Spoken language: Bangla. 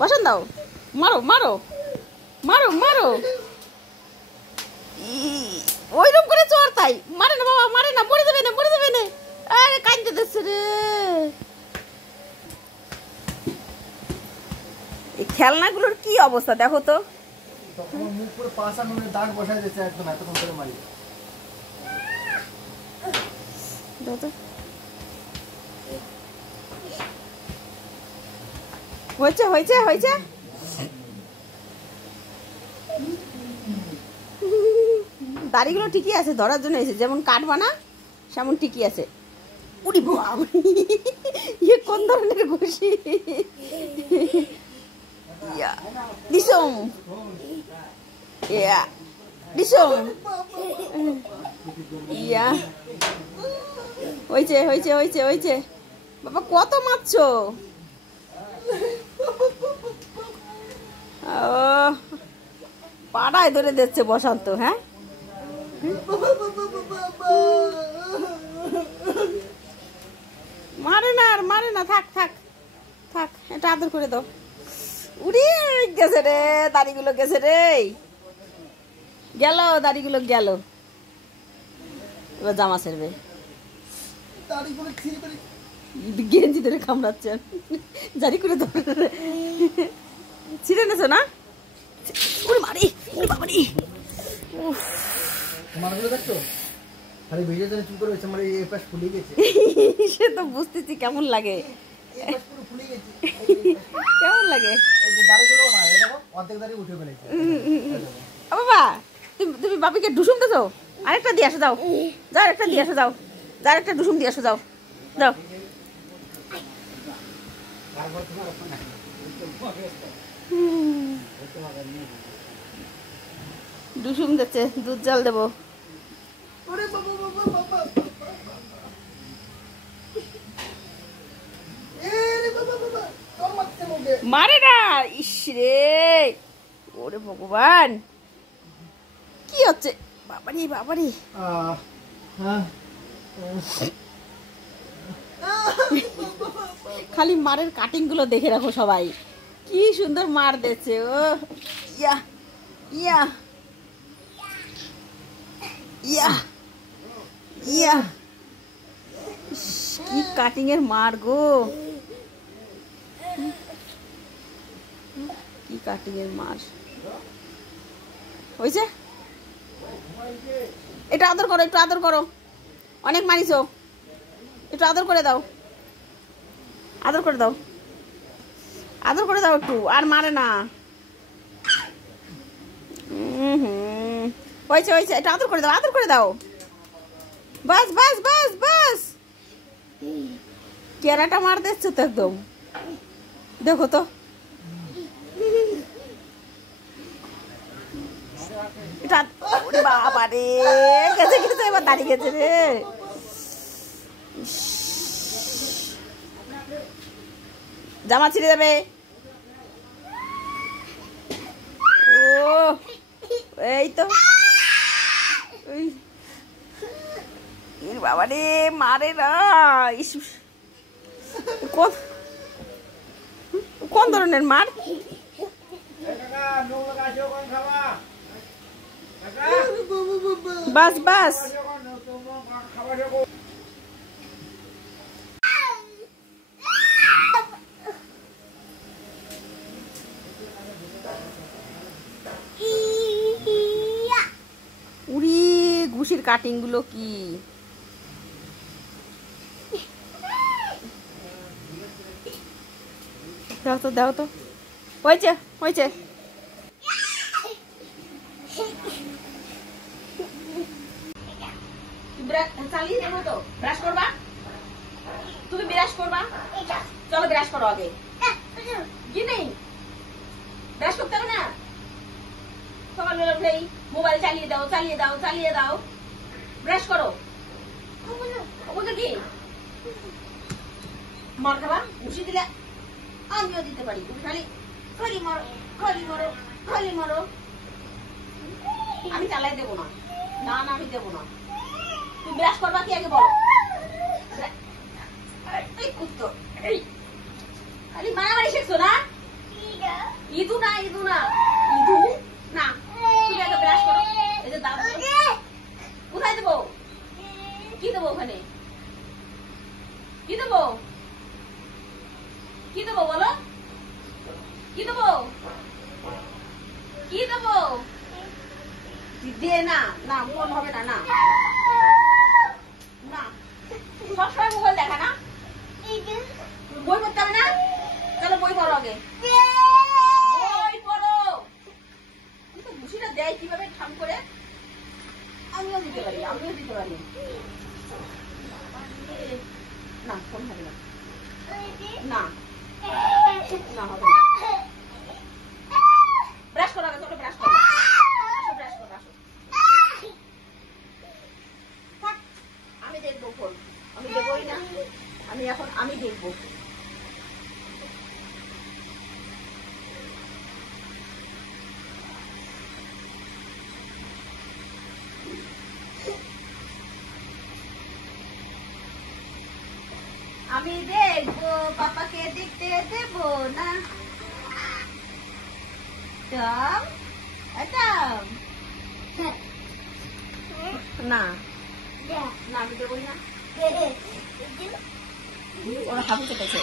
বসান দাও, মারো মারো মারো মারো, ওইরকম করে চোর তাই মারে না বাবা, মারে না, পড়ে যাবে না, পড়ে যাবে না। আরে কাঁদতে দিচ্ছে রে। এই খেলনাগুলোর কি অবস্থা দেখো তো। মুখ পুরো পাশা নুনের দাগ বসায় দিয়েছে একদম, এতক্ষণ করে মারি। হয়েছে হয়েছে হয়েছে। দাড়িগুলো ঠিকই আছে, ধরার জন্য এসে যেমন কাটবা না সেমন ঠিকই আছে। উড়ি বাবা, ইয়ে কোন ধরনের ঘুষি। দিসম ইয়া দিসম ইয়া। হয়েছে হয়েছে হয়েছে হয়েছে। বাবা কত মারছো? পাড়ায় ধরে দিচ্ছে বসন্ত। হ্যাঁ মারে না আর মারে না, থাক থাক থাক, এটা আদর করে দাও। উড়ি গেছে রে, দাড়িগুলো গেছে রে, গেল দাড়িগুলো গেল। এবার জামা ছেড়বে, গেঞ্জি ধরে কামড়াচ্ছেন, জারি করে ধরে ছিঁড়ে নেছো না? ওরে মারি, ওরে বাবারি। সে তো বুঝতেছি কেমন লাগে, কেমন লাগে। বাবা তুমি বাপিকে ডুসুম দেছো, আরেকটা দিয়ে আসো যাও, যাও আরেকটা দিয়ে আসো যাও, যাও আরেকটা ডুসুম দিয়ে আসো যাও, যাও। ডুসুম দিচ্ছে, দুধ জাল দেবো। মারে না, ইস রে, ওরে ভগবান কি হচ্ছে বাবারি বাবারি। খালি মারের কাটিং গুলো দেখে রাখো সবাই, কি সুন্দর মার দিচ্ছে। ও ইয়া ইয়া ইয়া ইয়া, কি কাটিং এর মার গো, কি কাটিং এর মার। হয়েছে, একটু আদর করো, একটু আদর করো, অনেক মারিছো, একটু আদর করে দাও, আদর করে দাও, আদর করে দাও একটু, আর মারে না। হয়েছে হয়েছে, একটু আদর করে দাও, আদর করে দাও, বাস বাস বাস বাস। কেরাটা মার দিচ্ছে তো একদম, দেখো তো। বাবা রে, গেছে গেছে, এবার দাঁড়িয়ে গেছে রে। জামা ছিঁড়ে যাবে। ও এই তো, বাবা রে মারে না। কোন ধরনের মার? বাস বাস। উড়ি ঘুষির কাটিং গুলো কি দাও তো, দাও তো। হয়েছে হয়েছে। চালিয়ে দেবো তো, ব্রাশ করবা তুমি, ব্রাশ করবা, চলো ব্রাশ করো আগে। কি নেই ব্রাশ করতে হবে না, সকালবেলা উঠেই মোবাইল চালিয়ে দাও, চালিয়ে দাও, চালিয়ে দাও, ব্রাশ করো। ওগুলো কি মার খাবা? ঘুষি দিলে আমিও দিতে পারি, তুমি খালি খালি মারো, খালি মারো, খালি মারো। আমি চালাই দেবো না, না না আমি দেবো না। তুমি ব্রাশ করবা কি আগে বলো? এই কুত্তো, এই খালি মারামারি শিখছো না? ইদু না ইদু না ইদু না, তুমি আগে ব্রাশ করো। এই যে দাঁত কোথায় দেবো? কি দেবো ওখানে? কি দেবো? কি দেবো বলো? কি দেবো? কি দেবো? দে না, না মন হবে না, না না, সবসময় মোবাইল দেখা না? বই পড়তে হবে না? চলো বই পড়ো আগে, বই পড়ো। কিন্তু ঘুষিটা দেয় কিভাবে ঠাম করে? আমিও দিতে পারি, আমিও দিতে পারি। না ফোন হবে না, না না হবে না। ব্রাশ করো আগে, চলো ব্রাশ করো, আসো ব্রাশ করো, আসো। থাক, আমি দেখবো ফোন, আমি দেবই না, আমি এখন আমি দেখবো। আমি দেখবো, পাপাকে দেখতে দেবো না। টম, টম, না না আমি দেবই না। ওরা হাবু কেটেছে।